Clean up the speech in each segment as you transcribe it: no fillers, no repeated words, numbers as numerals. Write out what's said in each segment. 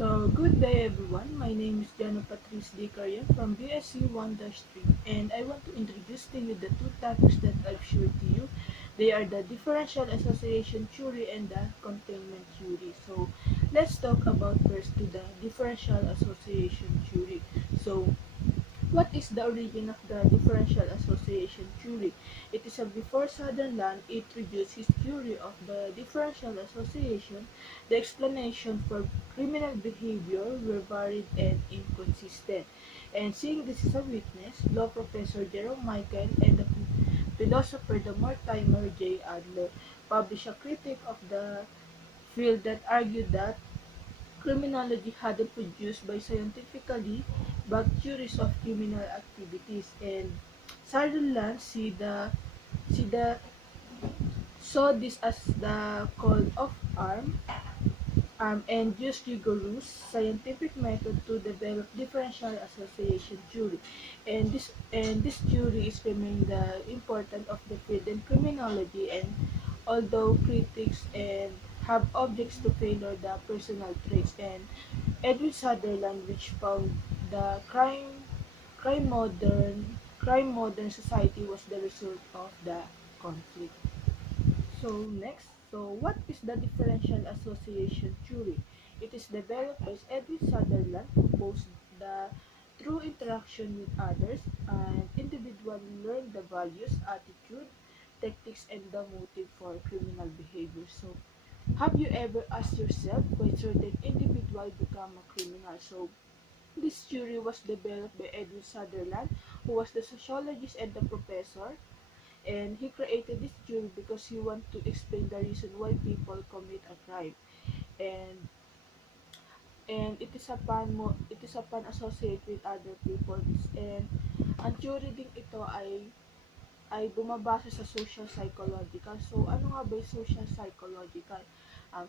So, good day everyone. My name is Jano Patrice D. Carrion from BSc 1-3, and I want to introduce to you the two topics that I've shared to you. They are the Differential Association Theory and the Containment Theory. So, let's talk about first to the Differential Association Theory. So, what is the origin of the differential association theory? It is before Sutherland introduced his theory of the differential association, the explanation for criminal behavior were varied and inconsistent. And seeing this is a weakness, law professor Jerome Michael and the philosopher the Mortimer J. Adler published a critique of the field that argued that criminology hadn't produced by scientifically backed theories of criminal activities, and Sutherland see the saw this as the call of and used rigorous scientific method to develop differential association theory. And this theory is remain the important of the field in criminology, and although critics and have objects to failure the personal traits, and Edwin Sutherland, which found the crime modern society was the result of the conflict. So next, what is the differential association theory? It is developed by Edwin Sutherland, who posed the through interaction with others, and individual learn the values, attitude, tactics, and the motive for criminal behavior. So, have you ever asked yourself why certain individual become a criminal? So, this theory was developed by Edwin Sutherland, who was the sociologist and the professor, and he created this theory because he wanted to explain the reason why people commit a crime, and it is upon associate with other people, and ang theory ding ito ay bumabase sa social psychological. So ano nga ba yung social psychological?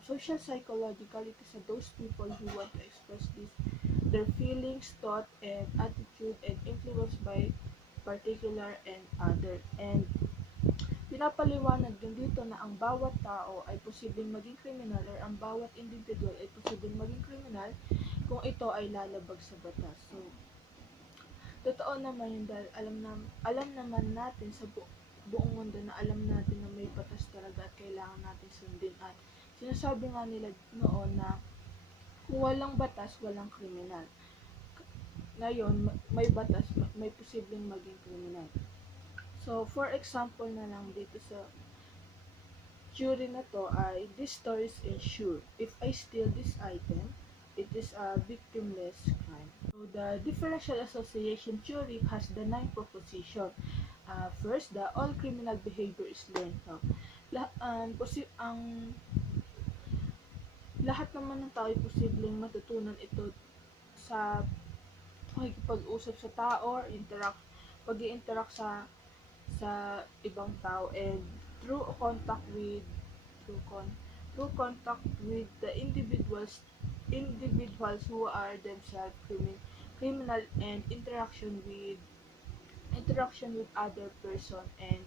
Social psychological, it is those people who want to express their feelings, thought, and attitude, and influenced by particular and other. And pinapaliwanag din dito na ang bawat tao ay posibleng maging kriminal, or ang bawat individual ay posibleng maging kriminal kung ito ay lalabag sa batas. So, totoo naman yun dahil alam naman natin sa buong mundo na alam natin na may batas talaga at kailangan natin sundin. At sinasabi nga nila noon na kung walang batas, walang kriminal. Ngayon, may batas, may posibleng maging kriminal. So, for example na lang dito sa theory na to ay, this story is ensure. If I steal this item, it is a victimless crime. So, the differential association theory has the 9 proposition. First, the all criminal behavior is learned. So, lahat naman ng tao ay posibleng matutunan ito sa pakikipag-usap sa tao, or pag-i-interact sa ibang tao, and through contact with through, con, through contact with the individuals who are themselves criminal, and interaction with other person and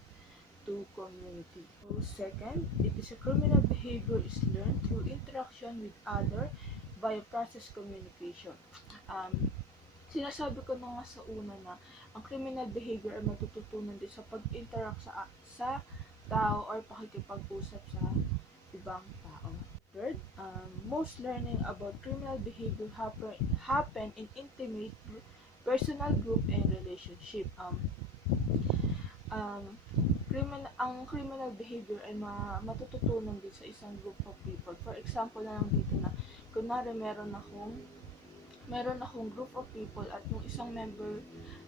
to community. So second, it is a criminal behavior is learned through interaction with other via process communication. Sinasabi ko na nga sa una na ang criminal behavior ay matututunan din sa pag-interact sa tao or pakikipag-usap sa ibang tao. Third, most learning about criminal behavior happen in intimate personal group and relationship. Ang criminal behavior ay matututunan din sa isang group of people. For example na lang dito na, kunwari meron akong group of people, at yung isang member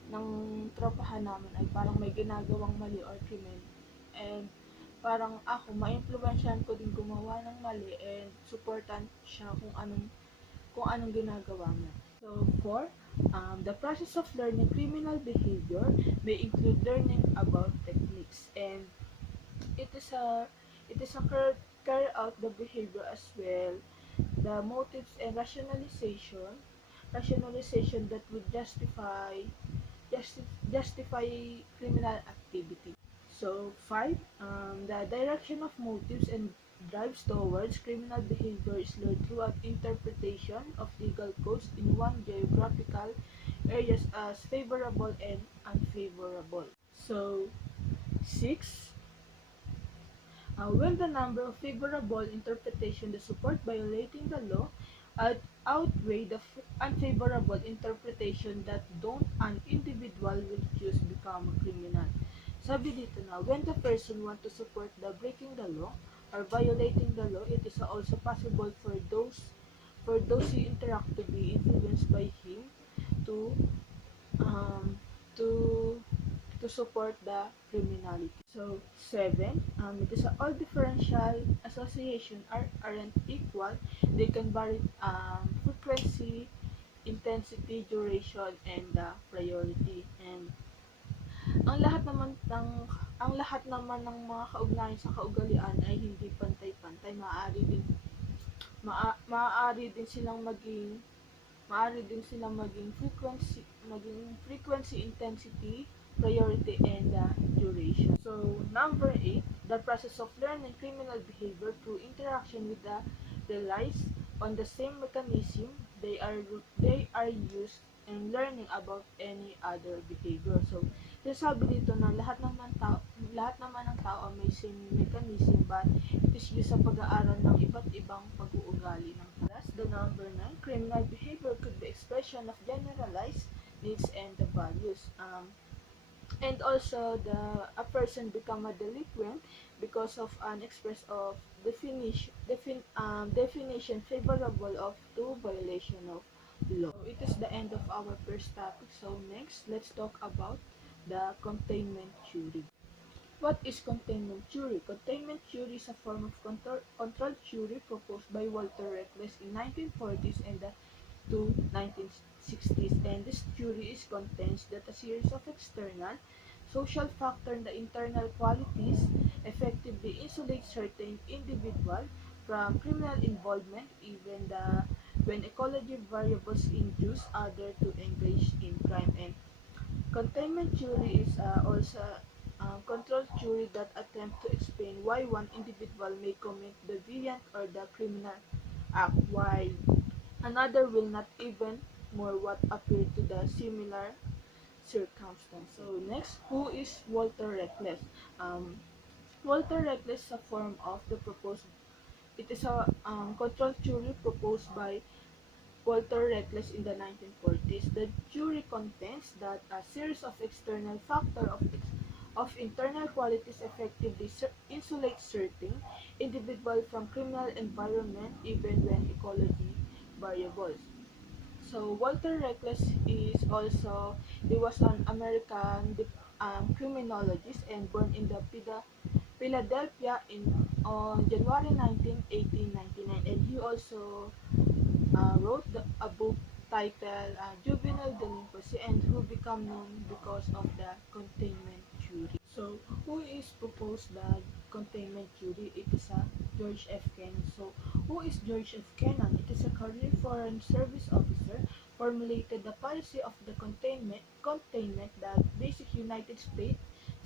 ng tropahan namin ay parang may ginagawang mali or krimen, and parang ako, ma-influensyahan ko din gumawa ng mali and supportan siya kung anong ginagawa niya. So, 4, the process of learning criminal behavior may include learning about techniques, and it is a carry out the behavior as well, the motives and rationalization that would justify criminal activity. So 5, the direction of motives and drives towards criminal behavior is learned through an interpretation of legal codes in one geographical areas as favorable and unfavorable. So, 6. When the number of favorable interpretations that support violating the law outweigh the unfavorable interpretation that don't, an individual will choose become a criminal. Sabi dito na, when the person want to support the breaking the law or violating the law, it is also possible for those who interact to be influenced by him to um, to to support the criminality. So, 7, it is all differential association aren't equal. They can vary frequency, intensity, duration, and priority. And ang lahat naman ng ang lahat naman ng mga kaugnayan sa kaugalian ay hindi pantay-pantay. Maaari din silang maging frequency, intensity, priority, and duration. So, number 8, the process of learning criminal behavior through interaction with the relies on the same mechanism they are used in learning about any other behavior. So, sinasabi dito na lahat naman ng tao may same mechanism, but it is used sa pag-aaral ng iba't ibang pag-uugali ng tao. Thus, the number 9, criminal behavior could be expression of generalized needs and the values. And also, a person become a delinquent because of an express of definition favorable of to violation of law. So, it is the end of our first topic. So next, let's talk about the containment theory. What is containment theory? Containment theory is a form of control theory proposed by Walter Reckless in 1940s and to 1960s, and this theory is contends that a series of external social factors, the internal qualities, effectively insulate certain individual from criminal involvement, even when ecology variables induce others to engage in crime. And containment theory is also control theory that attempt to explain why one individual may commit the deviant or the criminal act while another will not, even more what appear to the similar circumstance. So next, who is Walter Reckless? Walter Reckless is a form of the proposed. It is a control theory proposed by Walter Reckless in the 1940s. The theory contends that a series of external factors of internal qualities effectively insulate certain individual from criminal environment even when ecology variables. So Walter Reckless he was an American criminologist and born in the Philadelphia on January 19, 1899, and he also wrote a book titled Juvenile Delinquency, and who became known because of the containment theory. So, who is proposed the containment theory? It is George F. Kennan. So, who is George F. Kennan? It is a career Foreign Service officer formulated the policy of the containment that basic United States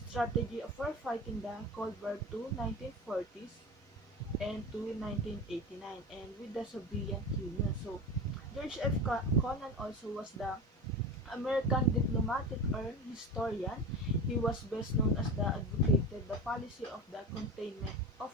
strategy for fighting the Cold War to 1940s and to 1989 and with the Soviet Union. So George F. Conan also was the American diplomatic or historian. He was best known as the advocated the policy of the containment of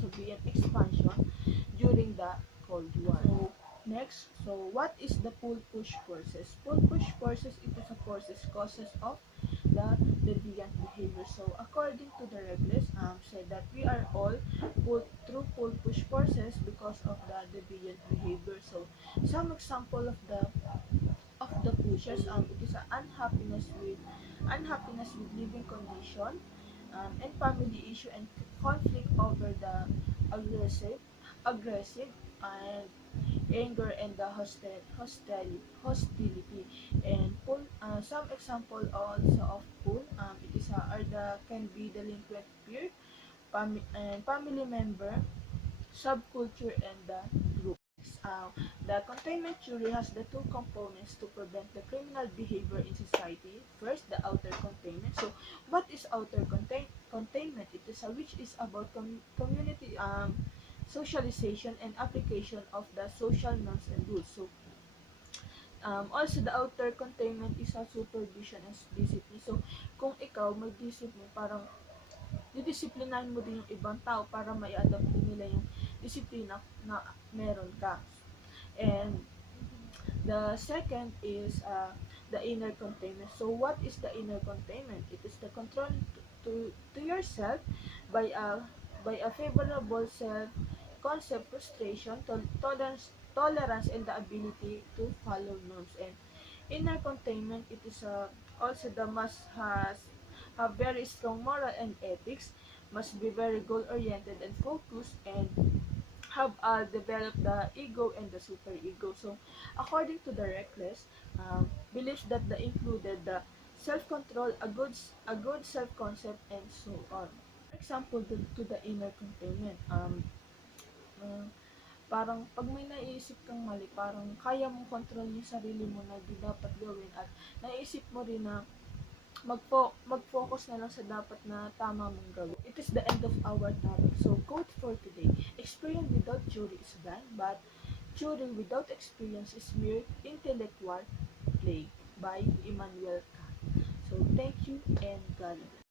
Soviet expansion during the Cold War. So, next, what is the pull-push forces? Pull-push forces, it is a forces causes of the deviant behavior. So, according to the Reckless, said that we are all pulled through pull-push forces because of the deviant behavior. So, some example of the pushes, it is unhappiness with living condition, and family issue and conflict over the aggressive and anger and the hostility. And some example also of pull, it is can be delinquent peer, and family member, subculture, and the group. Uh, the containment theory has the two components to prevent the criminal behavior in society. First, the outer containment. So, what is outer containment? It is which is about community socialization and application of the social norms and rules. So, also, the outer containment is a supervision and discipline. So, kung ikaw mag-discipline, parang didisiplinahin mo din yung ibang tao para mai-adapt din nila yung disiplina na meron ka. And the second is the inner containment. So what is the inner containment? It is the control to yourself by a favorable self concept, frustration, tolerance, and the ability to follow norms. And inner containment, it is also the must has a very strong moral and ethics, must be very goal oriented and focused, and have developed the ego and the super ego. So, according to the reckless, believes that the included the self-control, a good self-concept, and so on. For example, to the inner containment, uh, parang pag may naiisip kang mali, parang kaya mong control yung sarili mo na di dapat gawin at naiisip mo rin na mag-focus na lang sa dapat na tama mong gawin. It is the end of our topic. So, quote for today. Experience without theory is blind, but theory without experience is mere intellectual play by Immanuel Kant. So, thank you and God bless.